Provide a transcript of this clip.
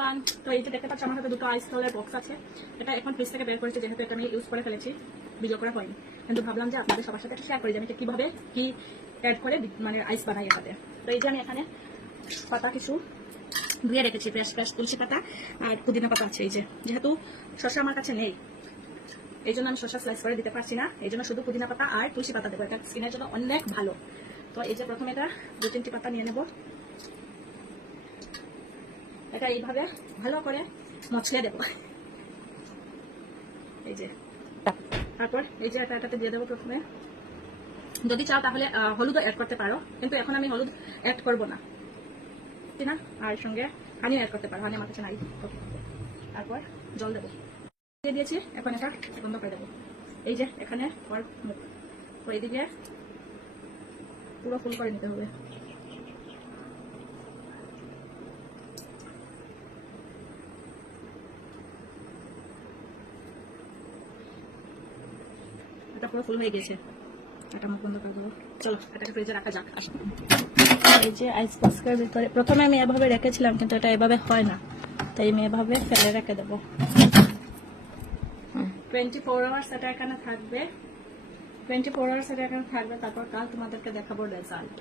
Everyone, তো এই যে দেখতে পাচ্ছ আমার হাতে দুটো আইস কালার বক্স আছে। এটা এখন ফ্রিজ থেকে বের করেছি, যেহেতু এটা আমি ইউজ করে ফেলেছি, ভিডিও করা হয়নি, কিন্তু ভাবলাম যে আপনাদের সবার সাথে শেয়ার করি যে আমি এটা কিভাবে কি অ্যাড করে মানে আইস বানাই এটাতে। তো এই যে আমি এখানে পাতা কিছু ধুয়ে রেখেছি, ফ্রেশ ফ্রেশ তুলসী পাতা আর পুদিনা পাতা আছে। এই যে যেহেতু শসা আমার কাছে নেই, এই জন্য আমি শসা স্লাইস করে দিতে পারছি না, এই জন্য শুধু পুদিনা পাতা আর তুলসী পাতা দেবো, এটা স্কিনের জন্য অনেক ভালো। তো এই যে প্রথমে এটা 2-3টি পাতা নিয়ে নেব, এটা এইভাবে ভালো করে মছলে দেবো। এই যে তারপর এই যে এটাতে দিয়ে দেবো প্রথমে। যদি চাও তাহলে হলুদও অ্যাড করতে পারো, কিন্তু এখন আমি হলুদ অ্যাড করবো না, না। আর সঙ্গে হানি অ্যাড করতে পারো, হানি আমার কাছে নাই। তারপর জল দেবো, দিয়ে দিয়েছি, এখন এটা বন্ধ করে দেবো। এই যে এখানে মুখ, তো এইদিকে পুরো ফুল করে নিতে হবে। এটা পুরো ফুল হয়ে গেছে, এটা মুখ বন্ধ করে দেবো। চলো এটাকে ফ্রিজে রাখা যাক। এই যে আইস বক্সের ভিতরে প্রথমে আমি এভাবে রেখেছিলাম, কিন্তু এটা এভাবে হয় না, তাই আমি এভাবে ফেলে রেখে দেবো। 24 আওয়ার্স এটা এখানে থাকবে, 24 আওয়ার্স এটা এখানে থাকবে। তারপর কাল তোমাদেরকে দেখাবো রেজাল্ট।